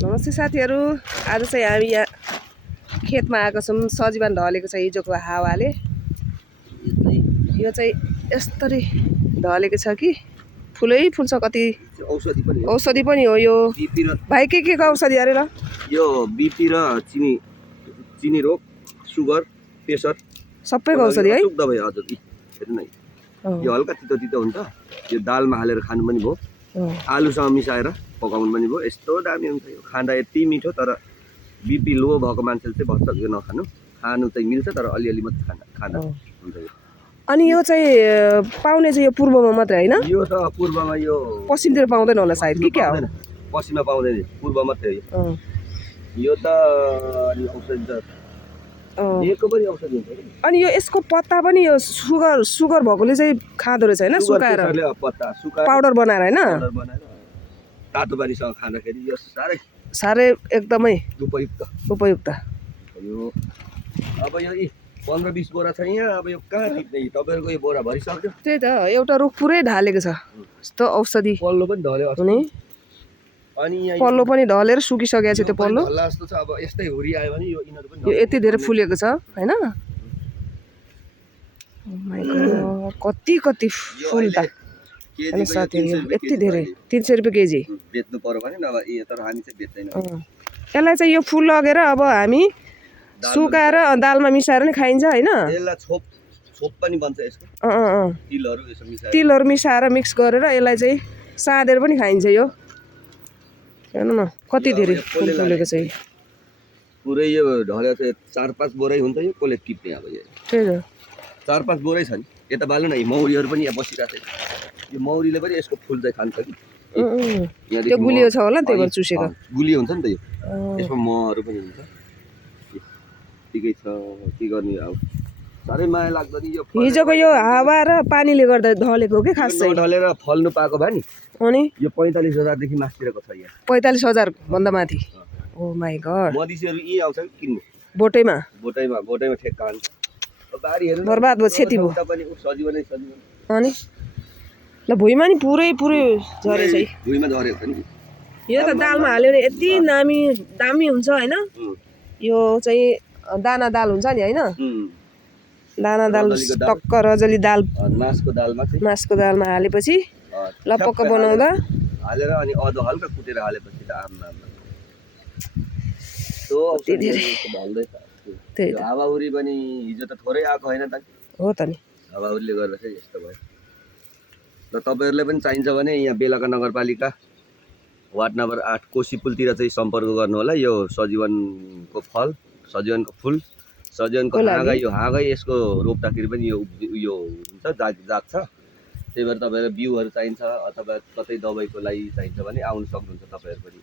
नमस्ते साथीहरू, आज चाहिँ हामी यहाँ खेतमा आएको छौँ। सजीवन ढलेको छ हिजोको हावाले। यो चाहिँ यस्तरी ढलेको छ कि फुलै फुल्छ। कति औषधि पनि हो यो। भाइ के को औषधि अरे ल? यो बीपी र चिनी रोग, सुगर, प्रेसर सबैको औषधि है। दबाई हजुर। हेर्नु न, यो हल्का तितो तितो हुन्छ। यो दालमा हालेर खानु पनि भयो, आलुसँग मिसाएर पकाउनु पनि भयो। यस्तो दामी हुन्छ यो, खाँदा यति मिठो। तर बीपी लो भएको मान्छेले चाहिँ भर्छ यो नखानु। खानु चाहिँ मिल्छ तर अलिअलि मात्रै खाँदा हुन्छ यो। अनि यो चाहिँ पाउने चाहिँ यो पूर्वमा मात्रै हैन? यो त पूर्वमा, यो पश्चिमतिर पाउँदैन होला सायद कि क्या हो? पश्चिममा पाउँदैन, पूर्व मात्रै हो यो त। अनि औषधि त यसको पनि औषधि हुन्छ। अनि यो यसको पत्ता पनि यो सुगर भएकोले चाहिँ खाँदो रहेछ हैन? सुकाएर पत्ता सुकाएर पाउडर बनाएर हैन? तातो पानीसँग खाँदाखेरि यो साह्रै एकदमै उपयुक्त यो। अब यो 15-20 बोरा छ यहाँ। अब यो कहाँ टिप्ने? तपाईहरुको यो बोरा भरिसक्यो। त्यही त, एउटा रुख पुरै ढालेको छ। यस्तो औषधि पल्लो पनि ढल्यो हुने। अनि यहाँ पल्लो पनि ढलेर सुकिसकेको छ त्यो पल्लो। ढल्ला जस्तो छ। अब यस्तै हुरी आयो भने यो यिनीहरु पनि यो यति धेरै फुलेको छ हैन? ओ माय गॉड, कति फुल त। अनि साथीहरु यति धेरै 300 रुपैयाँ केजी बेच्नु पर्यो भने नभए यो। तर हामी चाहिँ बेच्दैनौँ यसलाई चाहिँ। यो फुल लगेर अब हामी सुकाएर दालमा मिसाएर नि खाइन्छ हैन? यसलाई छोप पनि बन्छ यसको। तिलहरु यसो मिसाएर, तिलहरु मिसाएर मिक्स गरेर यसलाई चाहिँ सादेर पनि खाइन्छ यो। हेर्नु न कति धेरै फुल फुलेको छ। पुरै यो ढल्यो चाहिँ 4-5 बोरै हुन्छ यो। कसले टिप्ने अब यो? त्यही त, 4-5 बोरै छ नि। यता बाल्नु न, मौरीहरु पनि यहाँ बसिरहेको छ। यो मौरीले पनि यसको फुल चाहिँ खान्छ कि। त्यो गुलियो छ होला त्यही भएर चुसेको। गुलियो हुन्छ नि त यो। यसमा महहरु पनि हुन्छ। ठिकै छ, के गर्ने अब। साह्रै माया लाग्दो नि यो। हिजोको यो हावा र पानीले गर्दा ढलेको हो कि खास चाहिँ? ढलेर फल्नु पाएको भए नि। अनि यो 45,000 देखि माथितिरको छ यहाँ। 45,000 भन्दा माथि। Oh my God. मधेसीहरु यी आउँछ कि किन्नु बोटैमा ठेक्का हान्छ। बारी हेर्नु बर्बाद भयो, क्षति भयो। पनि सजिलो। अनि ल भुइँमा नि पुरै झरेछ है। भुइँमा झरेको नि। यो त दालमा हाल्यो भने यति दामी हुन्छ हैन? यो चाहिँ दाना दाल हुन्छ नि हैन? दाना दाल टक्क रजली दाल, मासको दालमा हालेपछि लपक्क बनाउँदा हालेर अनि अदुवा हल्का कुटेर हालेपछि त आम्मा त्यही त। हावाहुरी पनि हिजो त थोरै आएको हैन त? हो त नि, हावाहुरीले गर्दा चाहिँ यस्तो भयो। र तपाईहरुले पनि चाहिन्छ भने यहाँ बेलका नगरपालिका वार्ड नम्बर 8 कोसीपुलतिर चाहिँ सम्पर्क गर्नु होला। यो सजीवनको फल, सजीवनको फुल, सजीवनको हाँगा। यो हाँगै यसको रोप्दाखेरि पनि यो हुन्छ, जाग्छ। त्यही भएर तपाईहरुलाई बिउहरु चाहिन्छ अथवा कतै दबाईको लागि चाहिन्छ भने आउन सक्नुहुन्छ तपाईहरु पनि।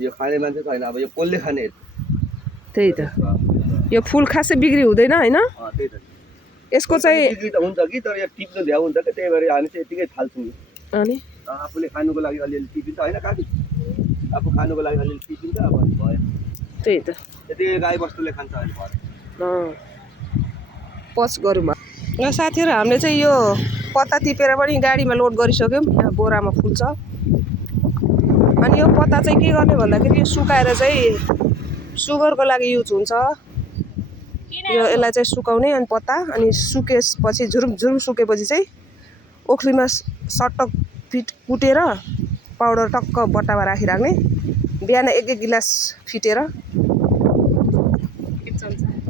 यो खाने मान्छे छैन अब, यो कसले खाने? त्यही त। यो फुल खासै बिक्री हुँदैन हैन? त्यही त। यसको चाहिँ बिक्री त हुन्छ कि, तर यो टिप्नु भ्याउ हुन्छ के। त्यही भएर हामी चाहिँ यतिकै थाल्छौँ। अनि आफूले खानुको लागि अलिअलि टिपिन्छ हैन काकी? आफू खानुको लागि अलिअलि टिपिन्छ। अब भयो, त्यही त। यति गाई बस्तुले खान्छ अहिले भयो। पच गरौँ ल साथीहरु। हामीले चाहिँ यो पत्ता टिपेर पनि गाडीमा लोड गरिसक्यौँ। यहाँ बोरामा फुल्छ। अनि यो पत्ता चाहिँ के गर्ने भन्दाखेरि यो सुकाएर चाहिँ सुगरको लागि युज हुन्छ यो। यसलाई चाहिँ सुकाउने अनि पत्ता, अनि सुकेपछि झुरुम सुकेपछि चाहिँ ओखलीमा सट्टक कुटेर पाउडर टक्क बट्टामा राखिराख्ने। बिहान 1 गिलास फिटेर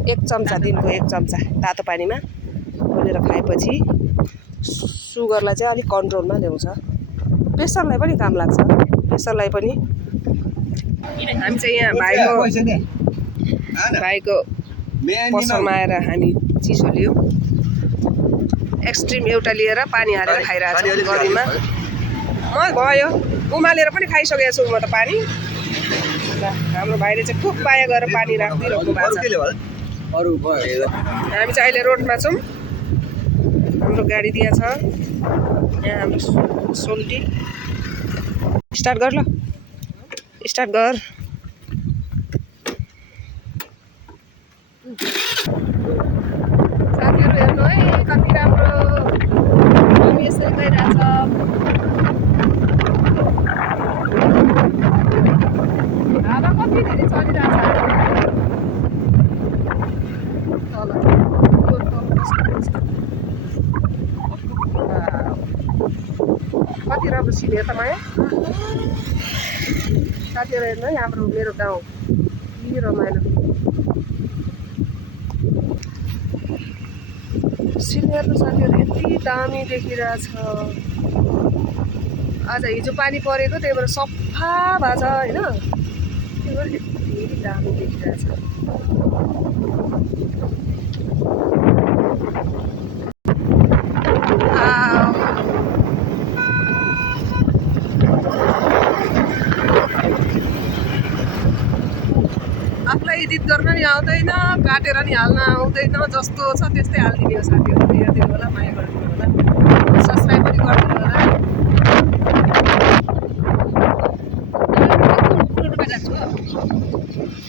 1 चम्चा, दिनको 1 चम्चा तातो पानीमा घोलेर खाएपछि सुगरलाई चाहिँ अलिक कन्ट्रोलमा ल्याउँछ। प्रेसरलाई पनि काम लाग्छ। प्रेसरलाई पनि हामी चाहिँ यहाँ भाइको पसलमा आएर हामी चिसो लियौँ। एक्सट्रिम एउटा लिएर पानी हालेर खाइरहेको छु गर्मीमा। म भयो उमालेर पनि खाइसकेको छु म त पानी। हाम्रो भाइले चाहिँ खुब माया गरेर पानी राखिदिइराख्नु भएको छ। हामी चाहिँ अहिले रोडमा छौँ। हाम्रो गाडी दिया छ यहाँ। हाम्रो सोल्टी स्टार्ट गर ल, स्टार्ट गर। साथीहरु हेर्नु है कति राम्रो हामी यसरी गइरहेछ। सिने त माया साथीहरू हेर्नु है हाम्रो मेरो गाउँ के रमाइलो सिनेर त साथीहरू यति दामी देखिरहेछ आज हिजो पानी परेको त्यही भएर सफा भएको छ होइन त्यही भएर यति दामी देखिरहेछ आफूलाई एडिट गर्न नि आउँदैन काटेर नि हाल्न आउँदैन जस्तो छ त्यस्तै हालिदिने हो साथीहरू हेरिदिनु होला माया गरिदिनु होला सब्सक्राइब पनि गरिदिनु होला जान्छु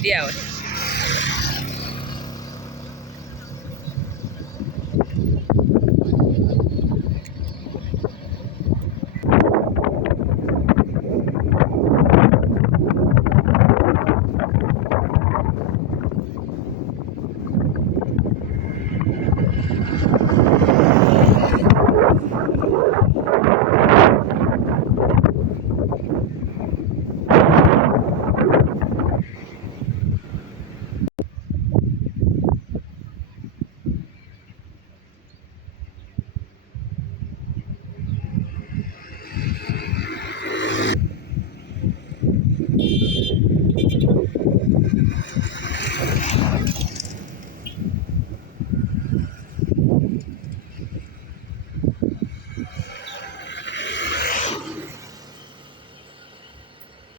बिहा हो